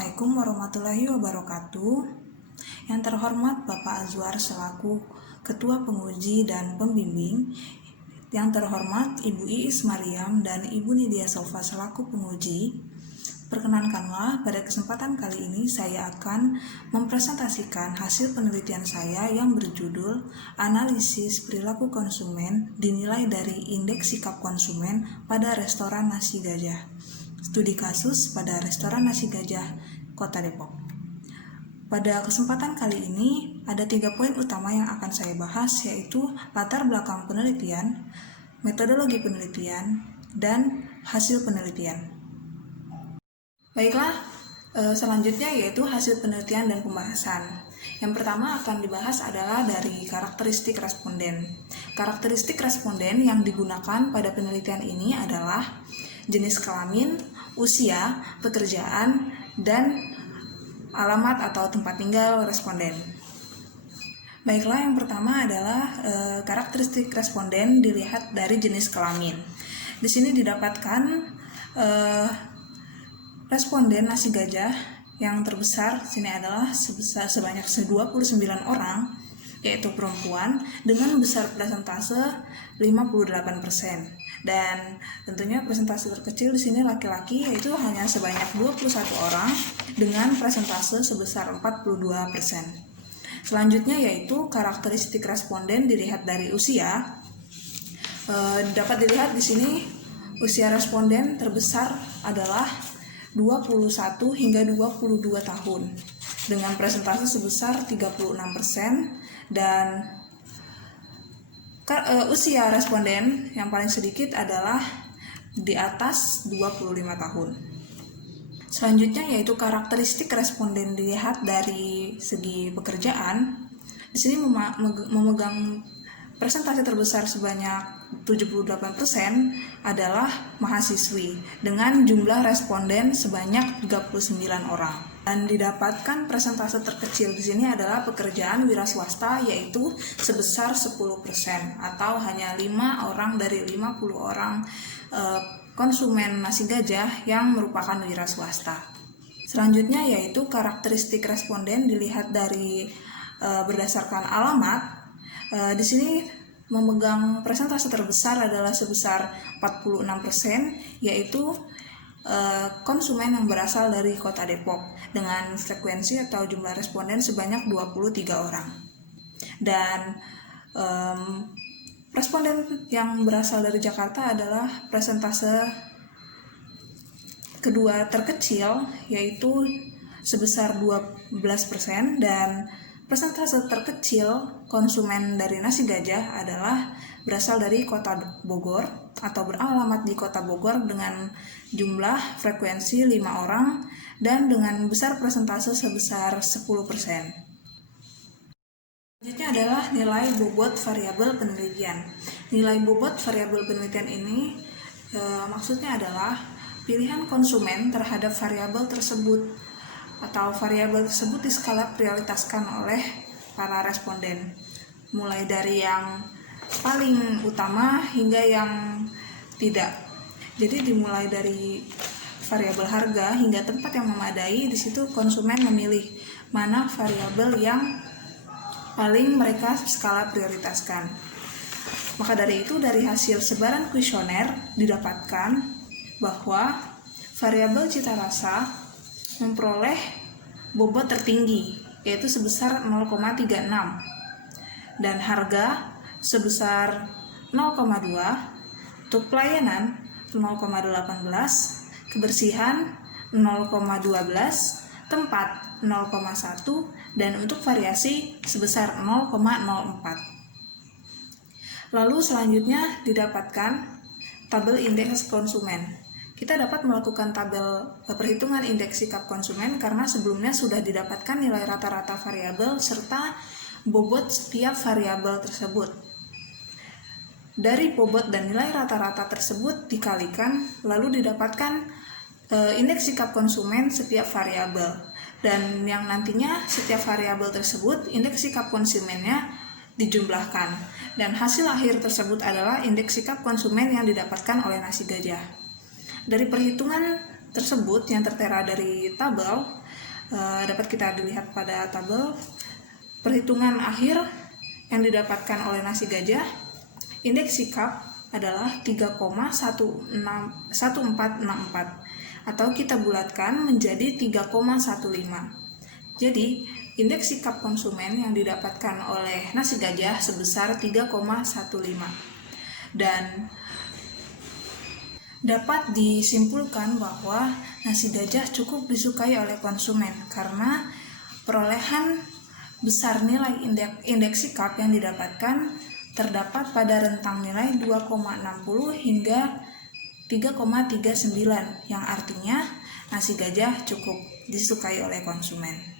Assalamualaikum warahmatullahi wabarakatuh. Yang terhormat Bapak Azwar selaku Ketua Penguji dan Pembimbing, yang terhormat Ibu Iis Mariam dan Ibu Nidia Sofa selaku penguji. Perkenankanlah pada kesempatan kali ini saya akan mempresentasikan hasil penelitian saya yang berjudul Analisis Perilaku Konsumen dinilai dari Indeks Sikap Konsumen pada Restoran Nasi Gajah. Studi kasus pada Restoran Nasi Gajah, Kota Depok. Pada kesempatan kali ini ada 3 poin utama yang akan saya bahas, yaitu latar belakang penelitian, metodologi penelitian, dan hasil penelitian. Baiklah, selanjutnya yaitu hasil penelitian dan pembahasan. Yang pertama akan dibahas adalah dari karakteristik responden. Karakteristik responden yang digunakan pada penelitian ini adalah jenis kelamin, usia, pekerjaan, dan alamat atau tempat tinggal responden. Baiklah, yang pertama adalah karakteristik responden dilihat dari jenis kelamin. Di sini didapatkan responden Nasi Gajah yang terbesar sini adalah sebanyak 29 orang, yaitu perempuan dengan besar persentase 58%. Dan tentunya persentase terkecil di sini laki-laki, yaitu hanya sebanyak 21 orang dengan persentase sebesar 42%. Selanjutnya yaitu karakteristik responden dilihat dari usia. Dapat dilihat di sini usia responden terbesar adalah 21 hingga 22 tahun dengan persentase sebesar 36%, dan usia responden yang paling sedikit adalah di atas 25 tahun. Selanjutnya yaitu karakteristik responden dilihat dari segi pekerjaan. Di sini memegang persentase terbesar sebanyak 78% adalah mahasiswi dengan jumlah responden sebanyak 39 orang. Dan didapatkan persentase terkecil di sini adalah pekerjaan wira swasta, yaitu sebesar 10% atau hanya 5 orang dari 50 orang konsumen Nasi Gajah yang merupakan wira swasta. Selanjutnya yaitu karakteristik responden dilihat dari berdasarkan alamat. Di sini memegang persentase terbesar adalah sebesar 46%, yaitu konsumen yang berasal dari Kota Depok dengan frekuensi atau jumlah responden sebanyak 23 orang. Dan responden yang berasal dari Jakarta adalah persentase kedua terkecil, yaitu sebesar 12%, dan persentase terkecil konsumen dari Nasi Gajah adalah berasal dari Kota Bogor atau beralamat di Kota Bogor dengan jumlah frekuensi 5 orang dan dengan besar persentase sebesar 10%. Selanjutnya adalah nilai bobot variabel penelitian. Nilai bobot variabel penelitian ini maksudnya adalah pilihan konsumen terhadap variabel tersebut, atau variabel tersebut diskala prioritaskan oleh para responden, mulai dari yang paling utama hingga yang tidak. Jadi dimulai dari variabel harga hingga tempat yang memadai. Di situ konsumen memilih mana variabel yang paling mereka skala prioritaskan. Maka dari itu, dari hasil sebaran kuesioner didapatkan bahwa variabel cita rasa memperoleh bobot tertinggi, yaitu sebesar 0,36, dan harga sebesar 0,2, untuk pelayanan 0,18, kebersihan 0,12, tempat 0,1, dan untuk variasi sebesar 0,04. Lalu selanjutnya didapatkan tabel indeks konsumen. Kita dapat melakukan tabel perhitungan indeks sikap konsumen karena sebelumnya sudah didapatkan nilai rata-rata variabel serta bobot setiap variabel tersebut. Dari bobot dan nilai rata-rata tersebut dikalikan, lalu didapatkan indeks sikap konsumen setiap variabel, dan yang nantinya setiap variabel tersebut indeks sikap konsumennya dijumlahkan, dan hasil akhir tersebut adalah indeks sikap konsumen yang didapatkan oleh Nasi Gajah. Dari perhitungan tersebut yang tertera dari tabel dapat kita dilihat pada tabel perhitungan akhir yang didapatkan oleh nasi gajah. Indeks sikap adalah 3,1464 atau kita bulatkan menjadi 3,15. Jadi indeks sikap konsumen yang didapatkan oleh nasi gajah sebesar 3,15 dan dapat disimpulkan bahwa nasi gajah cukup disukai oleh konsumen karena perolehan besar nilai indeks sikap yang didapatkan terdapat pada rentang nilai 2,60 hingga 3,39 yang artinya nasi gajah cukup disukai oleh konsumen.